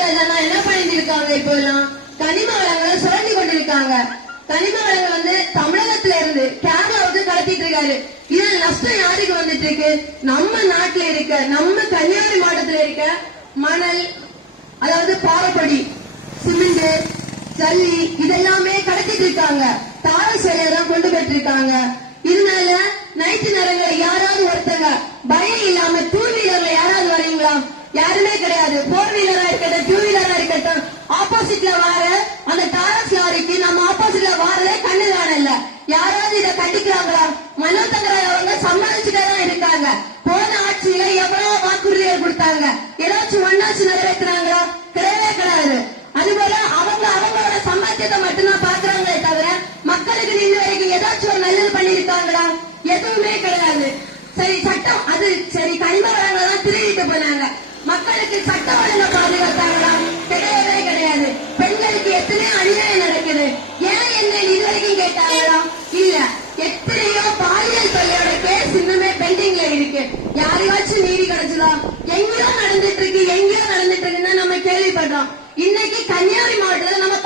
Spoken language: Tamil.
அரசாங்கம் என்ன பண்ணிட்டு இருக்காங்க? இப்போ எல்லாம் கனிம வளங்களை சுரண்டி கொண்டிருக்காங்க. கனிம வளங்கள் வந்து தமிழகத்துல இருந்து கேரளாவுக்கு கடத்திட்டு இருக்காரு. இதன் நஷ்டம் யாருக்கு வந்துட்டு இருக்கு? நம்ம நாட்டுல இருக்க, நம்ம கன்னியாகுமரி மாவட்டத்துல இருக்க மணல், அதாவது பாறைப்பொடி, சிமெண்ட், ஜல்லி இதெல்லாமே கடத்திட்டு இருக்காங்க. தார சிலையெல்லாம் கொண்டு போயிட்டு இருக்காங்க. இதனால நைட்டு நேரங்கள்ல யாராவது ஒருத்தங்க பயம் இல்லாம டூ வீலர்ல யாராவது வரீங்களா? யாருமே கிடையாது. போர் வீலரா இருக்கட்டும், டூ வீலரா இருக்கட்டும், ஆப்போசிட்ல வார அந்த டாரஸ் லாரிக்கு நம்ம ஆப்போசிட்ல வாரதே கண்ணு காணல. யாராவது இதை கண்டிக்கிறாங்களா? மனோ தங்கராஜ் அவங்க சம்பாதிச்சுட்டே தான் இருக்காங்க. போன ஆட்சியில எவ்வளவு வாக்குறுதிகள் கொடுத்தாங்க, ஏதாச்சும் ஒன்னாச்சு நிறைவேற்றினாங்களா? கிடையவே கிடையாது. அதுபோல அவங்களோட சம்பாத்தியத்தை மட்டும்தான் பாக்குறாங்களே தவிர மக்களுக்கு நின்று வரைக்கும் ஏதாச்சும் ஒரு நல்லது பண்ணிருக்காங்களா? எதுவுமே கிடையாது. சரி, சட்டம் அது சரி, கனிம வளங்களை தான் திருடிட்டு போனாங்க. மக்களுக்கு சட்ட ஒழுங்க பாதுகாத்தாங்களா? கிடையவே கிடையாது. பெண்களுக்கு எத்தனை அநியாயம் நடக்குது, ஏன் என்ன இதுவரைக்கும் கேட்டாங்களா? இல்ல. எத்தனையோ பாலியல் தொல்லையோட கேஸ் இன்னுமே பெண்டிங்ல இருக்கு. யாரையாச்சும் நீதி கிடைச்சதா? எங்கேயோ நடந்துட்டு இருக்குன்னு நம்ம கேள்விப்படுறோம். இன்னைக்கு கன்னியாகுமரி மாவட்டத்தில் நம்ம